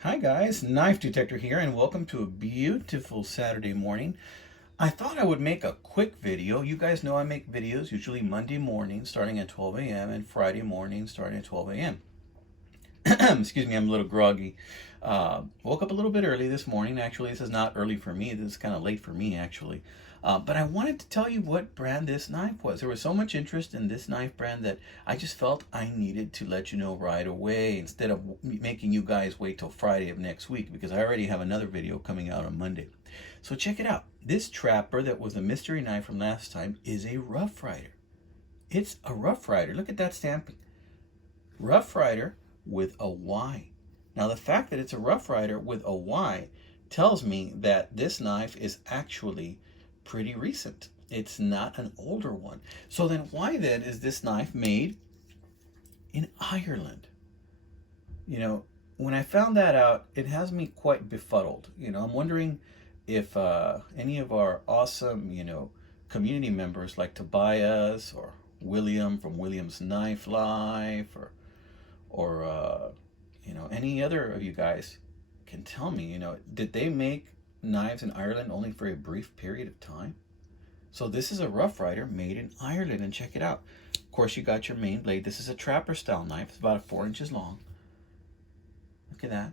Hi guys, Knife Detector here and welcome to a beautiful Saturday morning. I thought I would make a quick video. You guys know I make videos usually Monday morning starting at 12 a.m. and Friday morning starting at 12 a.m. Excuse me, I'm a little groggy. Woke up a little bit early this morning. Actually, this is not early for me. This is kind of late for me, actually. But I wanted to tell you what brand this knife was. There was so much interest in this knife brand that I just felt I needed to let you know right away instead of making you guys wait till Friday of next week because I already have another video coming out on Monday. So check it out. This trapper that was a mystery knife from last time is a Rough Rider. It's a Rough Rider. Look at that stamping. Rough Rider with a Y. Now the fact that it's a Rough Rider with a Y tells me that this knife is actually pretty recent. It's not an older one. So then why then is this knife made in Ireland? You know, when I found that out, it has me quite befuddled. I'm wondering if any of our awesome, community members like Tobias or William from William's Knife Life or any other of you guys can tell me, did they make knives in Ireland only for a brief period of time? So this is a Rough Rider made in Ireland, and check it out. Of course, you got your main blade. This is a trapper style knife. It's about 4 inches long. Look at that.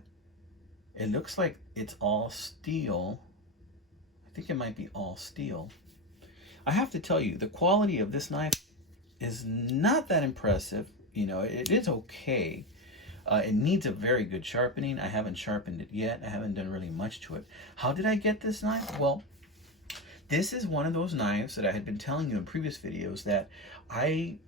It looks like it's all steel. I think it might be all steel. I have to tell you, the quality of this knife is not that impressive. It is okay. It needs a very good sharpening. I haven't sharpened it yet. I haven't done really much to it. How did I get this knife? Well, this is one of those knives that I had been telling you in previous videos that I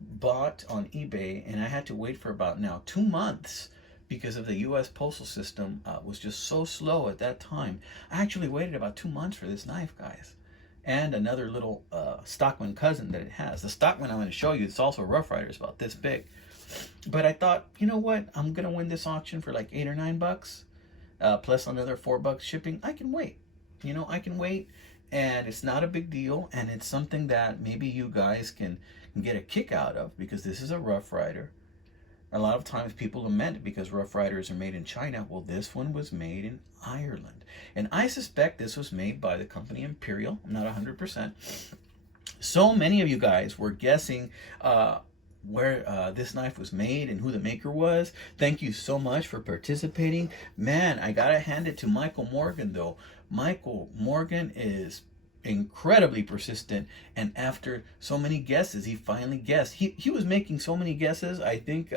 bought on eBay, and I had to wait for about now 2 months because of the U.S. postal system was just so slow at that time. I actually waited about 2 months for this knife, guys. And another little Stockman cousin that it has. The Stockman I'm going to show you, it's also a Rough Rider. It's about this big. But I thought, you know what? I'm going to win this auction for like $8 or $9, plus another $4 shipping. I can wait. I can wait. And it's not a big deal. And it's something that maybe you guys can get a kick out of because this is a Rough Rider. A lot of times people lament because Rough Riders are made in China. Well, this one was made in Ireland. And I suspect this was made by the company Imperial. I'm not 100%. So many of you guys were guessing where this knife was made and who the maker was. Thank you so much for participating. Man, I gotta hand it to Michael Morgan though. Michael Morgan is incredibly persistent, and after so many guesses he finally guessed. He was making so many guesses. I think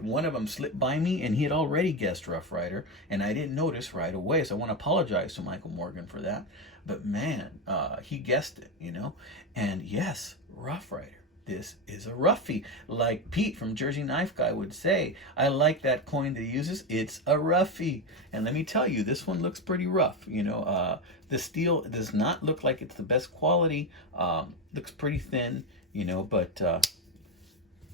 one of them slipped by me and he had already guessed Rough Rider and I didn't notice right away, so I want to apologize to Michael Morgan for that. But man, he guessed it, and yes, Rough Rider. This is a roughie, like Pete from Jersey Knife Guy would say. I like that coin that he uses. It's a roughie. And let me tell you, this one looks pretty rough. The steel does not look like it's the best quality. Looks pretty thin, but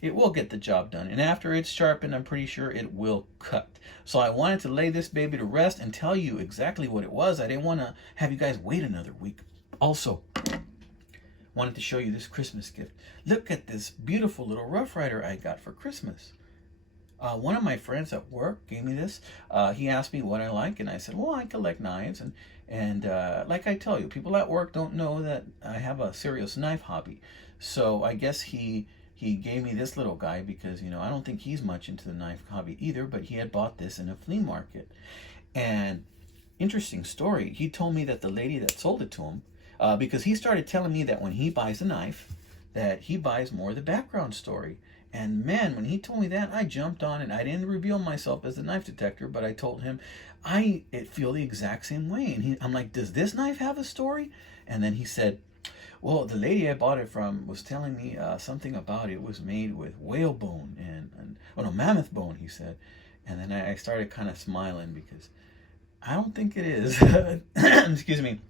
it will get the job done. And after it's sharpened, I'm pretty sure it will cut. So I wanted to lay this baby to rest and tell you exactly what it was. I didn't want to have you guys wait another week. Also, wanted to show you this Christmas gift. Look at this beautiful little Rough Rider I got for Christmas. One of my friends at work gave me this. He asked me what I like, and I said, well, I collect knives. And like I tell you, people at work don't know that I have a serious knife hobby. So I guess he gave me this little guy because, I don't think he's much into the knife hobby either, but he had bought this in a flea market. And interesting story, he told me that the lady that sold it to him, because he started telling me that when he buys a knife, that he buys more of the background story. And man, when he told me that, I jumped on and I didn't reveal myself as the knife detector, but I told him I feel the exact same way. And I'm like, does this knife have a story? And then he said, well, the lady I bought it from was telling me something about it was made with whale bone and oh no, mammoth bone, he said. And then I started kind of smiling because I don't think it is. Excuse me.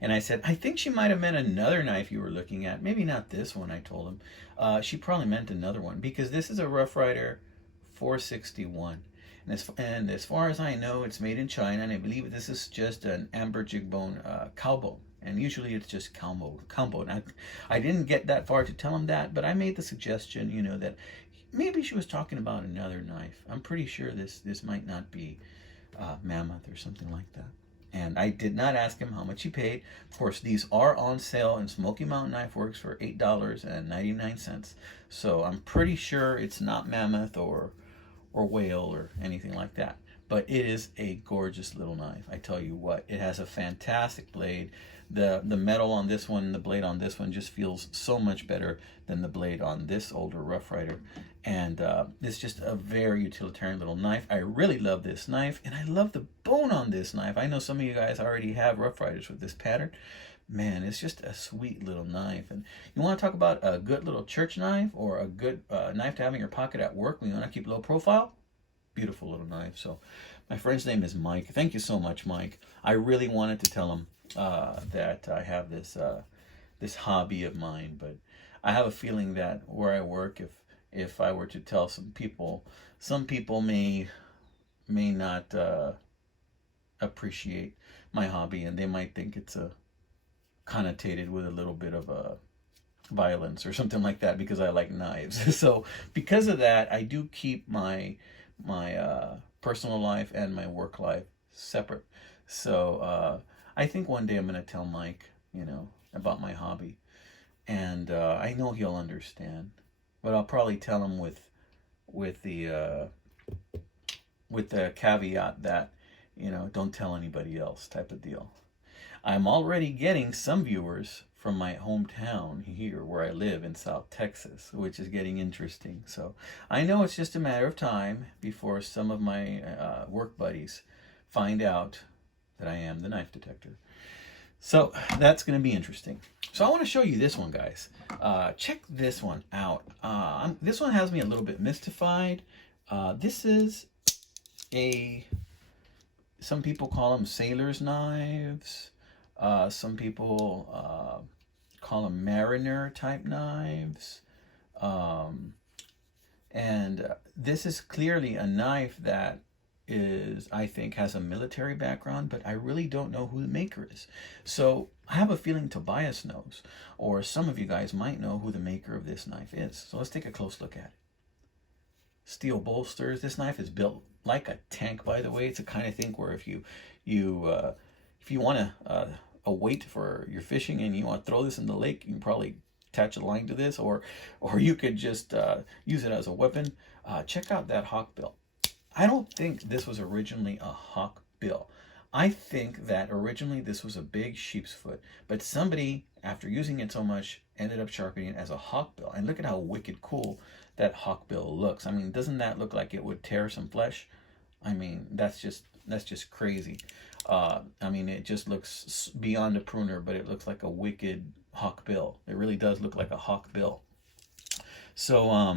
And I said, I think she might have meant another knife you were looking at. Maybe not this one, I told him. She probably meant another one because this is a Rough Rider 461. And as far as I know, it's made in China, and I believe this is just an amber jig bone cow bone. And usually it's just cow bone. I didn't get that far to tell him that, but I made the suggestion, that maybe she was talking about another knife. I'm pretty sure this might not be Mammoth or something like that. And I did not ask him how much he paid. Of course, these are on sale in Smoky Mountain Knife Works for $8.99. So I'm pretty sure it's not Mammoth or whale or anything like that. But it is a gorgeous little knife. I tell you what, it has a fantastic blade. The metal on this one, the blade on this one just feels so much better than the blade on this older Rough Rider. And it's just a very utilitarian little knife. I really love this knife, and I love the bone on this knife. I know some of you guys already have Rough Riders with this pattern. Man, it's just a sweet little knife. And you want to talk about a good little church knife or a good knife to have in your pocket at work when you want to keep low profile? Beautiful little knife. So my friend's name is Mike. Thank you so much, Mike. I really wanted to tell him that I have this hobby of mine, but I have a feeling that where I work, if I were to tell some people may not appreciate my hobby, and they might think it's connotated with a little bit of violence or something like that because I like knives. So because of that, I do keep my personal life and my work life separate. So I think one day I'm going to tell Mike, about my hobby, and I know he'll understand. But I'll probably tell him with the caveat that, don't tell anybody else type of deal. I'm already getting some viewers from my hometown here where I live in South Texas, which is getting interesting. So I know it's just a matter of time before some of my work buddies find out that I am the knife detector. So that's going to be interesting. So I want to show you this one, guys. Check this one out. This one has me a little bit mystified. This is some people call them sailor's knives. Some people call them mariner type knives. And this is clearly a knife that I think has a military background, but I really don't know who the maker is. So I have a feeling Tobias knows, or some of you guys might know who the maker of this knife is. So let's take a close look at it. Steel bolsters. This knife is built like a tank, by the way. It's the kind of thing where if you want a weight for your fishing and you want to throw this in the lake, you can probably attach a line to this, or you could just use it as a weapon. Check out that hawk bill. I don't think this was originally a hawk bill. I think that originally this was a big sheep's foot, but somebody, after using it so much, ended up sharpening it as a hawk bill. And look at how wicked cool that hawk bill looks. I mean, doesn't that look like it would tear some flesh? I mean, that's just crazy. I mean, it just looks beyond a pruner, but it looks like a wicked hawk bill. It really does look like a hawk bill. So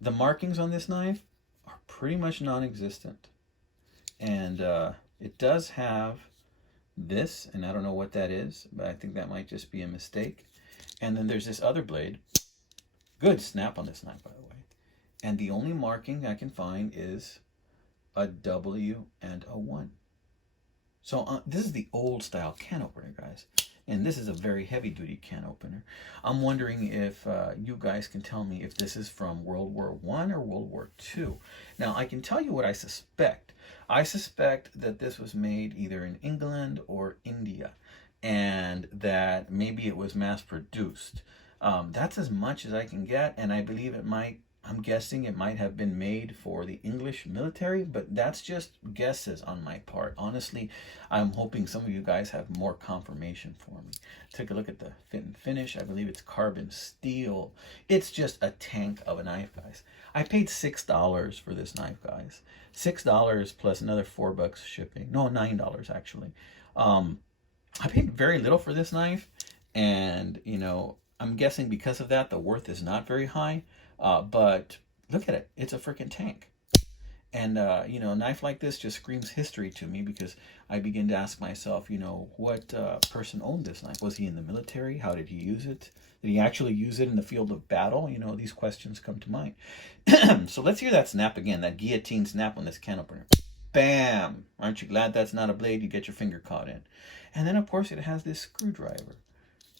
the markings on this knife are pretty much non-existent, and it does have this, and I don't know what that is, but I think that might just be a mistake. And then there's this other blade. Good snap on this knife, by the way. And the only marking I can find is a W and a 1. So this is the old style can opener, guys. And this is a very heavy duty can opener. I'm wondering if you guys can tell me if this is from World War I or World War II. Now, I can tell you what I suspect. I suspect that this was made either in England or India, and that maybe it was mass produced. That's as much as I can get, and I believe I'm guessing it might have been made for the English military, but that's just guesses on my part. Honestly, I'm hoping some of you guys have more confirmation for me. Take a look at the fit and finish. I believe it's carbon steel. It's just a tank of a knife, guys. I paid $6 for this knife, guys. $6 plus another $4 shipping. No, $9 actually. I paid very little for this knife, and I'm guessing because of that, the worth is not very high. But look at it. It's a freaking tank. And, a knife like this just screams history to me, because I begin to ask myself, what person owned this knife? Was he in the military? How did he use it? Did he actually use it in the field of battle? These questions come to mind. So let's hear that snap again, that guillotine snap on this can opener. Bam! Aren't you glad that's not a blade you get your finger caught in? And then, of course, it has this screwdriver.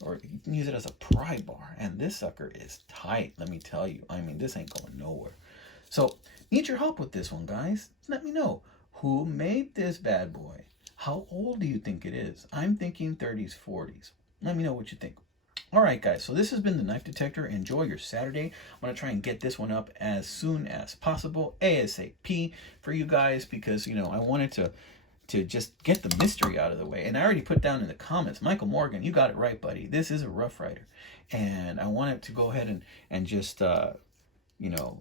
or you can use it as a pry bar. And this sucker is tight, let me tell you. I mean, this ain't going nowhere. So, need your help with this one, guys. Let me know. Who made this bad boy? How old do you think it is? I'm thinking 30s, 40s. Let me know what you think. All right, guys, so this has been the Knife Detector. Enjoy your Saturday. I'm going to try and get this one up as soon as possible, ASAP, for you guys, because, you know, I wanted to just get the mystery out of the way. And I already put down in the comments, Michael Morgan, you got it right, buddy. This is a Rough Rider. And I wanted to go ahead and just, you know,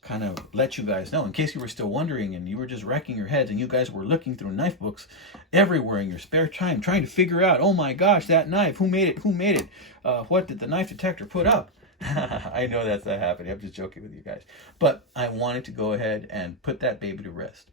kind of let you guys know, in case you were still wondering and you were just racking your heads and you guys were looking through knife books everywhere in your spare time trying to figure out, oh my gosh, that knife, who made it, what did the Knife Detector put up? I know that's not happening. I'm just joking with you guys, but I wanted to go ahead and put that baby to rest.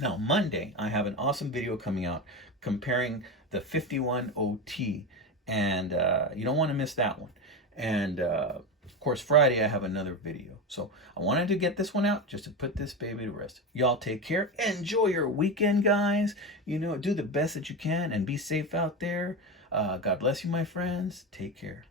Now, Monday, I have an awesome video coming out comparing the 51 OT, and you don't want to miss that one. And of course, Friday, I have another video. So I wanted to get this one out just to put this baby to rest. Y'all take care. Enjoy your weekend, guys. You know, do the best that you can and be safe out there. God bless you, my friends. Take care.